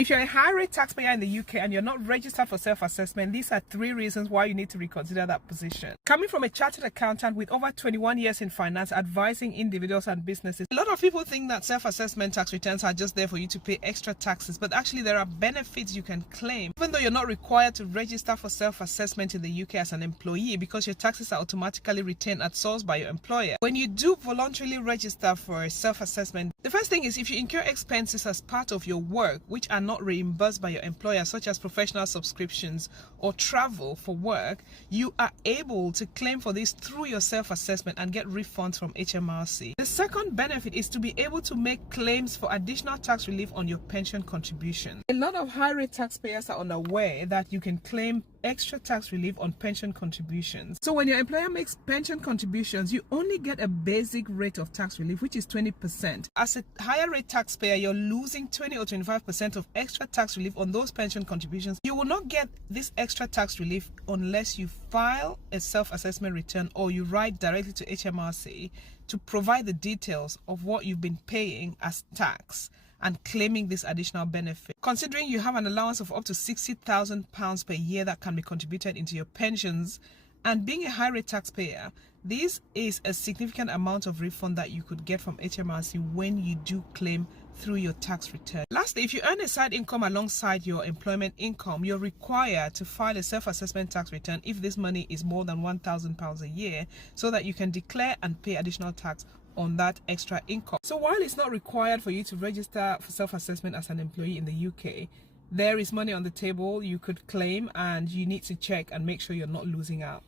If you're a high-rate taxpayer in the UK and you're not registered for self-assessment, these are 3 reasons why you need to reconsider that position. Coming from a chartered accountant with over 21 years in finance advising individuals and businesses, a lot of people think that self-assessment tax returns are just there for you to pay extra taxes, but actually there are benefits you can claim. Even though you're not required to register for self-assessment in the UK as an employee because your taxes are automatically retained at source by your employer, when you do voluntarily register for a self-assessment, the first thing is if you incur expenses as part of your work which are not reimbursed by your employer, such as professional subscriptions or travel for work, you are able to claim for this through your self-assessment and get refunds from HMRC. The second benefit is to be able to make claims for additional tax relief on your pension contribution. A lot of high-rate taxpayers are unaware that you can claim extra tax relief on pension contributions. So when your employer makes pension contributions, you only get a basic rate of tax relief, which is 20%. As a higher rate taxpayer, you're losing 20 or 25% of extra tax relief on those pension contributions. You will not get this extra tax relief unless you file a self-assessment return or you write directly to HMRC to provide the details of what you've been paying as tax and claiming this additional benefit. Considering you have an allowance of up to £60,000 per year that can be contributed into your pensions, and being a high-rate taxpayer, this is a significant amount of refund that you could get from HMRC when you do claim through your tax return. Lastly, if you earn a side income alongside your employment income, you're required to file a self-assessment tax return if this money is more than £1,000 a year, so that you can declare and pay additional tax on that extra income. So while it's not required for you to register for self-assessment as an employee in the UK, there is money on the table you could claim, and you need to check and make sure you're not losing out.